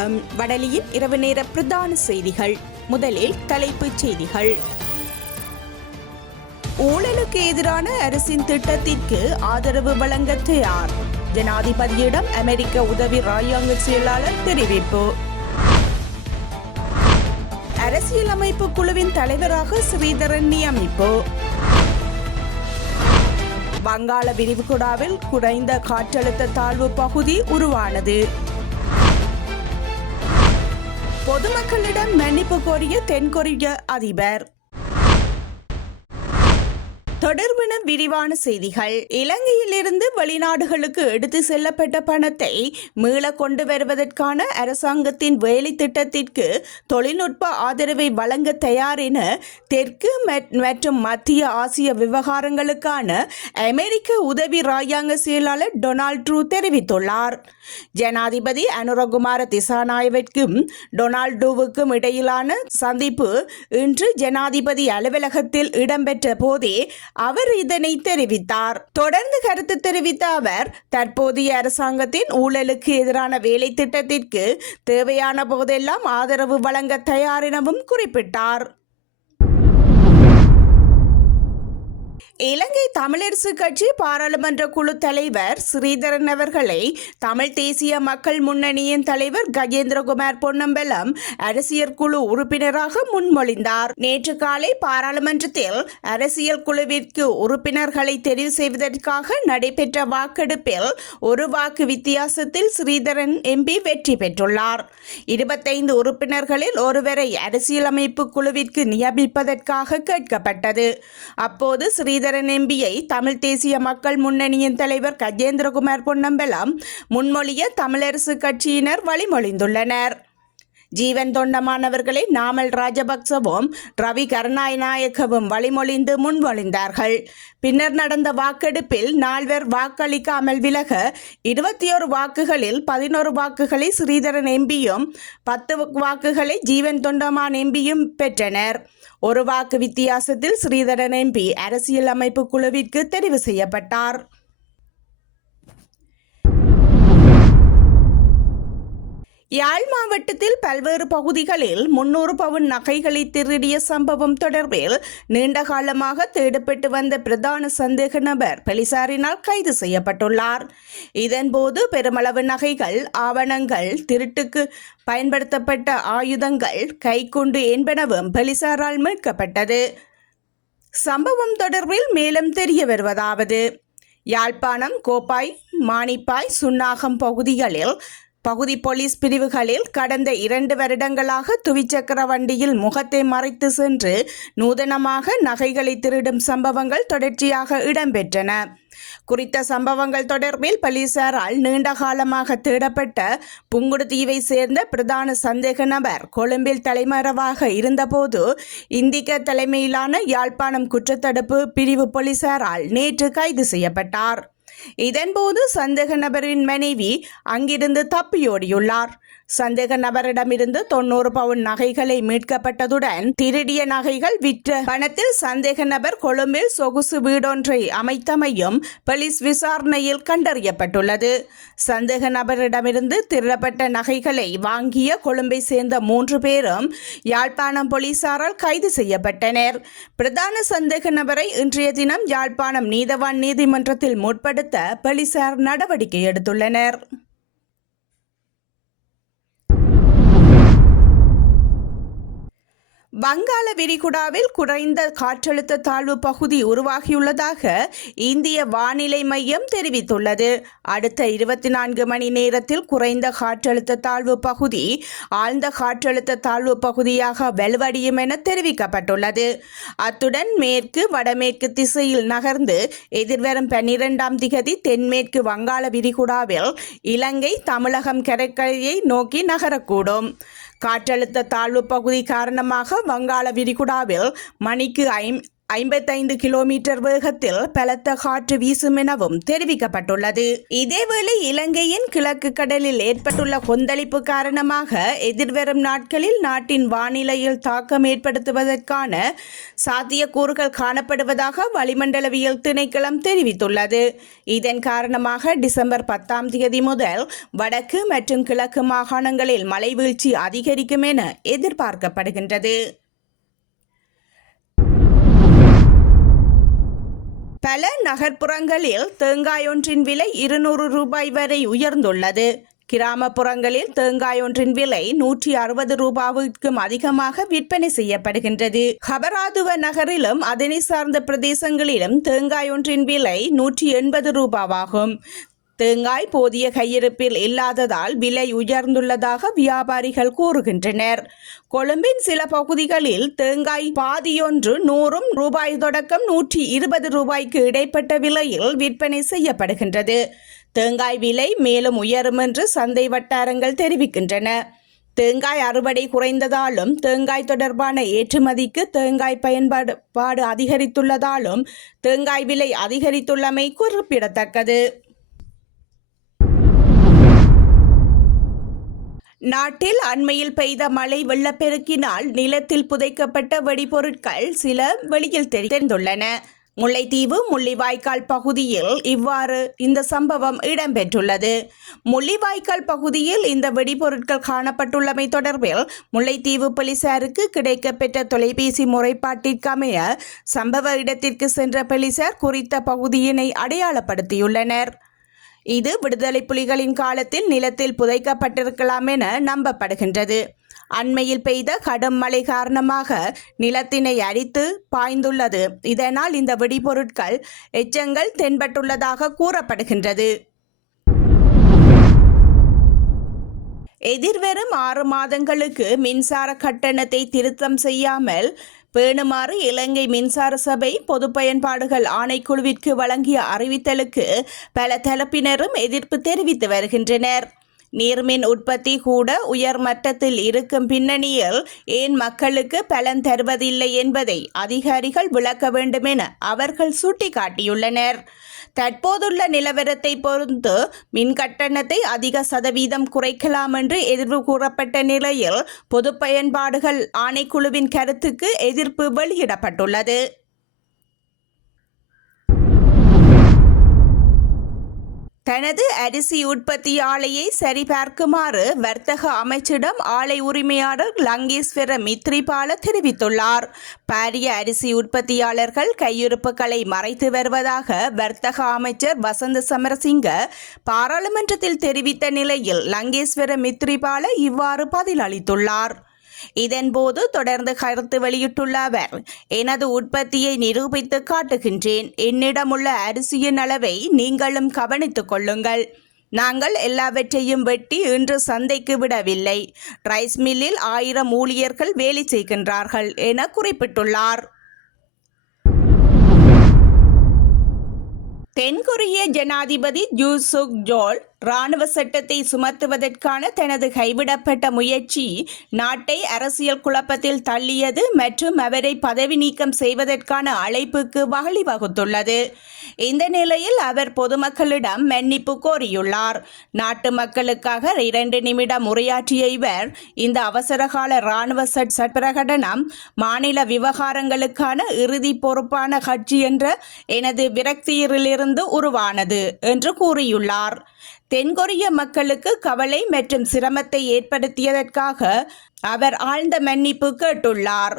வணக்கம். வடலியின் இரவு நேர பிரதான செய்திகள். முதலில் தலைப்புச் செய்திகள். ஊழலுக்கு எதிரான அரசின் திட்டத்திற்கு ஆதரவு வழங்க தயார். ஜனாதிபதியிடம் அமெரிக்க உதவி ராஜாங்க செயலாளர் தெரிவிப்பு. அரசியலமைப்பு குழுவின் தலைவராக ஸ்ரீதரன் நியமிப்பு. வங்காள விரிகுடாவில் குறைந்த காற்றழுத்த தாழ்வு பகுதி உருவானது. பொதுமக்களிடம் மன்னிப்பு கோரிய தென்கொரிய அதிபர். தொடர்பான விரிவான செய்திகள். இலங்கையிலிருந்து வெளிநாடுகளுக்கு எடுத்து செல்லப்பட்ட பணத்தை மீள கொண்டு வருவதற்கான அரசாங்கத்தின் வேலை திட்டத்திற்கு தொழில்நுட்ப ஆதரவை வழங்க தயார் என தெற்கு மற்றும் மத்திய ஆசிய விவகாரங்களுக்கான அமெரிக்க உதவி ராஜாங்க செயலாளர் டொனால்ட் ட்ரூ தெரிவித்துள்ளார். ஜனாதிபதி அனுரகுமார திசாநாயகவிற்கும் டொனால்ட் ட்ரூவுக்கும் இடையிலான சந்திப்பு இன்று ஜனாதிபதி அலுவலகத்தில் இடம்பெற்ற போதே அவர் இதனை தெரிவித்தார். தொடர்ந்து கருத்து தெரிவித்த அவர், தற்போதைய அரசாங்கத்தின் ஊழலுக்கு எதிரான வேலை திட்டத்திற்கு தேவையான போதெல்லாம் ஆதரவு வழங்க தயார் எனவும் குறிப்பிட்டார். இலங்கை தமிழரசு கட்சி பாராளுமன்ற குழு தலைவர் ஸ்ரீதரன் அவர்களை தமிழ் தேசிய மக்கள் முன்னணியின் தலைவர் கஜேந்திரகுமார் பொன்னம்பலம் அரசியல் குழு உறுப்பினராக முன்மொழிந்தார். நேற்று காலை பாராளுமன்றத்தில் அரசியல் குழுவிற்கு உறுப்பினர்களை தெரிவு செய்வதற்காக நடைபெற்ற வாக்கெடுப்பில் ஒரு வாக்கு வித்தியாசத்தில் ஸ்ரீதரன் எம்பி வெற்றி பெற்றுள்ளார். 25 உறுப்பினர்களில் ஒருவரை அரசியலமைப்பு குழுவிற்கு நியமிப்பதற்காக கேட்கப்பட்டது. அப்போது ஸ்ரீதரன் எம்பியை தமிழ் தேசிய மக்கள் முன்னணியின் தலைவர் கஜேந்திரகுமார் பொன்னம்பலம் முன்மொழிய தமிழரசு கட்சியினர் வழிமொழிந்துள்ளனர். ஜீவன் தொண்டமானவர்களை நாமல் ராஜபக்சவும் ரவி கருணாநாயக்கவும் வழிமொழிந்து முன்மொழிந்தார்கள். பின்னர் நடந்த வாக்கெடுப்பில் 4 வாக்களிக்காமல் விலக 21 வாக்குகளில் 11 வாக்குகளை ஸ்ரீதரன் எம்பியும் 10 வாக்குகளை ஜீவன் தொண்டமான் எம்பியும் பெற்றனர். ஒரு வாக்கு வித்தியாசத்தில் ஸ்ரீதரன் எம்பி அரசியல் அமைப்பு குழுவிற்கு தெரிவு செய்யப்பட்டார். யாழ் மாவட்டத்தில் பல்வேறு பகுதிகளில் 300 பவுன் நகைகளை திருடிய சம்பவம் தொடர்பில் நீண்டகாலமாக தேடப்பட்டு வந்த பிரதான சந்தேக நபர் போலீசாரினால் கைது செய்யப்பட்டுள்ளார். இதன்போது பெருமளவு நகைகள், ஆவணங்கள், திருட்டுக்கு பயன்படுத்தப்பட்ட ஆயுதங்கள், கைக்குண்டு என்பனவும் போலீசாரால் மீட்கப்பட்டது. சம்பவம் தொடர்பில் மேலும் தெரிய வருவதாவது: யாழ்ப்பாணம், கோப்பாய், மானிப்பாய், சுன்னாகம் பகுதி போலீஸ் பிரிவுகளில் கடந்த 2 வருடங்களாக துவிச்சக்கர வண்டியில் முகத்தை மறைத்து சென்று நூதனமாக நகைகளை திருடும் சம்பவங்கள் தொடர்ச்சியாக இடம்பெற்றன. குறித்த சம்பவங்கள் தொடர்பில் போலீசாரால் நீண்டகாலமாக தேடப்பட்ட புங்குடுதீவை சேர்ந்த பிரதான சந்தேக நபர் கொழும்பில் தலைமறைவாக இருந்தபோது இந்திக்க தலைமையிலான யாழ்ப்பாணம் குற்றத்தடுப்பு பிரிவு போலீசாரால் நேற்று கைது செய்யப்பட்டார். இதன்போது சந்தேக நபரின் மனைவி அங்கிருந்து தப்பியோடியுள்ளார். சந்தேக நபரிடமிருந்து 90 பவுன் நகைகளை மீட்கப்பட்டதுடன் திருடிய நகைகள் விற்ற பணத்தில் சந்தேக நபர் கொழும்பில் சொகுசு வீடொன்றை அமைத்தமையும் போலீஸ் விசாரணையில் கண்டறியப்பட்டுள்ளது. சந்தேக நபரிடமிருந்து திருடப்பட்ட நகைகளை வாங்கிய கொழும்பை சேர்ந்த 3 பேரும் யாழ்ப்பாணம் போலீசாரால் கைது செய்யப்பட்டனர். பிரதான சந்தேக நபரை இன்றைய தினம் யாழ்ப்பாணம் நீதவான் நீதிமன்றத்தில் முற்படுத்த போலீசார் நடவடிக்கை எடுத்துள்ளனர். வங்காள விரிகுடாவில் குறைந்த காற்றழுத்த தாழ்வு பகுதி உருவாகியுள்ளதாக இந்திய வானிலை மையம் தெரிவித்துள்ளது. அடுத்த 24 மணி நேரத்தில் குறைந்த காற்றழுத்த தாழ்வு பகுதி ஆழ்ந்த காற்றழுத்த தாழ்வு பகுதியாக வலுவடையும் என தெரிவிக்கப்பட்டுள்ளது. அத்துடன் மேற்கு வடமேற்கு திசையில் நகர்ந்து எதிர்வரும் 12ஆம் திகதி தென்மேற்கு வங்காள விரிகுடாவில் இலங்கை, தமிழகம் கடற்கரையை நோக்கி நகரக்கூடும். காற்றழுத்த தாழ்வு பகுதி காரணமாக வங்காள விரிகுடாவில் மணிக்கு 55 கிலோமீட்டர் வேகத்தில் பலத்த காற்று வீசும் எனவும் தெரிவிக்கப்பட்டுள்ளது. இதேவேளை இலங்கையின் கிழக்கு கடலில் ஏற்பட்டுள்ள கொந்தளிப்பு காரணமாக எதிர்வரும் நாட்களில் நாட்டின் வானிலையில் தாக்கம் ஏற்படுத்துவதற்கான சாத்தியக்கூறுகள் காணப்படுவதாக வளிமண்டலவியல் திணைக்களம் தெரிவித்துள்ளது. இதன் காரணமாக டிசம்பர் 10ஆம் தேதி முதல் வடக்கு மற்றும் கிழக்கு மாகாணங்களில் மழை வீழ்ச்சி அதிகரிக்கும் என எதிர்பார்க்கப்படுகின்றது. பல நகர்ப்புறங்களில் தேங்காய் ஒன்றின் விலை 200 ரூபாய் வரை உயர்ந்துள்ளது. கிராமப்புறங்களில் தேங்காய் ஒன்றின் விலை 160 ரூபாய்க்கும் அதிகமாக விற்பனை செய்யப்படுகின்றது. ஹபராதுவ நகரிலும் அதனை சார்ந்த பிரதேசங்களிலும் தேங்காய் ஒன்றின் விலை 180 ரூபாவாகும். தேங்காய் போதிய கையிருப்பில் இல்லாததால் விலை உயர்ந்துள்ளதாக வியாபாரிகள் கூறுகின்றனர். கொழும்பின் சில பகுதிகளில் தேங்காய் பாதியொன்று 100 ரூபாய் தொடக்கம் 120 ரூபாய்க்கு இடைப்பட்ட விலையில் விற்பனை செய்யப்படுகின்றது. தேங்காய் விலை மேலும் உயரும் என்று சந்தை வட்டாரங்கள் தெரிவிக்கின்றன. தேங்காய் அறுவடை குறைந்ததாலும் தேங்காய் தொடர்பான ஏற்றுமதிக்கு தேங்காய் பயன்பாடு அதிகரித்துள்ளதாலும் தேங்காய் விலை அதிகரித்துள்ளமை குறிப்பிடத்தக்கது. நாட்டில் அண்மையில் பெய்த மழை வெள்ளப்பெருக்கினால் நிலத்தில் புதைக்கப்பட்ட வெடிபொருட்கள் சில வெளியில் தெரிந்துள்ளன. முல்லைத்தீவு முள்ளிவாய்க்கால் பகுதியில் இவ்வாறு இந்த சம்பவம் இடம்பெற்றுள்ளது. முள்ளிவாய்க்கால் பகுதியில் இந்த வெடிபொருட்கள் காணப்பட்டுள்ளமை தொடர்பில் முல்லைத்தீவு போலீசாருக்கு கிடைக்கப்பெற்ற தொலைபேசி முறைப்பாட்டிற்கமைய சம்பவ இடத்திற்கு சென்ற போலீசார் குறித்த பகுதியினை அடையாளப்படுத்தியுள்ளனர். இது விடுதலை புலிகளின் காலத்தில் நிலத்தில் புதைக்கப்பட்டிருக்கலாம் என நம்பப்படுகின்றது. அண்மையில் பெய்த கடும் மழை காரணமாக நிலத்தினை அரித்து பாய்ந்துள்ளது. இதனால் இந்த வெடிபொருட்கள் எச்சங்கள் தென்பட்டுள்ளதாக கூறப்படுகின்றது. எதிர்வரும் 6 மாதங்களுக்கு மின்சார கட்டணத்தை திருத்தம் செய்யாமல் பேணுமாறு இலங்கை மின்சார சபை பொது பயன்பாடுகள் ஆணைக்குழுவிற்கு வழங்கிய அறிவித்தலுக்கு பல தரப்பினரும் எதிர்ப்பு தெரிவித்து வருகின்றனர். நீர்மின் உற்பத்தி கூட உயர் மட்டத்தில் இருக்கும் பின்னணியில் ஏன் மக்களுக்கு பலன் தருவதில்லை என்பதை அதிகாரிகள் விளக்க வேண்டும் என அவர்கள் சுட்டிக்காட்டியுள்ளனர். தற்போதுள்ள நிலவரத்தை பொறுத்து மின் கட்டணத்தை அதிக சதவீதம் குறைக்கலாம் என்று எதிர்வு கூறப்பட்ட நிலையில் பொது பயன்பாடுகள் ஆணைக்குழுவின் கருத்துக்கு எதிர்ப்பு வெளியிடப்பட்டுள்ளது. தனது அரிசி உற்பத்தி ஆலையை சரிபார்க்குமாறு வர்த்தக அமைச்சிடம் ஆலை உரிமையாளர் லங்கேஸ்வர மித்ரிபால தெரிவித்துள்ளார். பாரிய அரிசி உற்பத்தியாளர்கள் கையிருப்புகளை மறைத்து வருவதாக வர்த்தக அமைச்சர் வசந்த சமரசிங்க பாராளுமன்றத்தில் தெரிவித்த நிலையில் லங்கேஸ்வர மித்ரிபால இவ்வாறு பதிலளித்துள்ளார். இதன்போது தொடர்ந்து கருத்து வெளியிட்டுள்ள அவர், எனது உற்பத்தியை நிரூபித்து காட்டுகின்றேன். என்னிடமுள்ள அரிசியின் அளவை நீங்களும் கவனித்துக் கொள்ளுங்கள். நாங்கள் எல்லாவற்றையும் வெட்டி இன்று சந்தைக்கு விடவில்லை. ரைஸ் மில்லில் 1000 ஊழியர்கள் வேலை செய்கின்றார்கள் என குறிப்பிட்டுள்ளார். தென்கொரிய ஜனாதிபதி ஜூ சுக் ஜோல் இராணுவ சட்டத்தை சுமத்துவதற்கான தனது கைவிடப்பட்ட முயற்சி நாட்டை அரசியல் குழப்பத்தில் தள்ளியது மற்றும் அவரை பதவி நீக்கம் செய்வதற்கான அழைப்புக்கு வழிவகுத்துள்ளது. இந்த நிலையில் அவர் பொதுமக்களிடம் மன்னிப்பு கோரியுள்ளார். நாட்டு மக்களுக்காக 2 நிமிடம் உரையாற்றிய இவர், இந்த அவசரகால இராணுவ பிரகடனம் மாநில விவகாரங்களுக்கான இறுதி பொறுப்பான கட்சி என்ற எனது விரக்தியிலிருந்து உருவானது என்று கூறியுள்ளார். தென்கொரிய மக்களுக்கு கவலை மற்றும் சிரமத்தை ஏற்படுத்தியதற்காக அவர் ஆழ்ந்த மன்னிப்பு கேட்டுள்ளார்.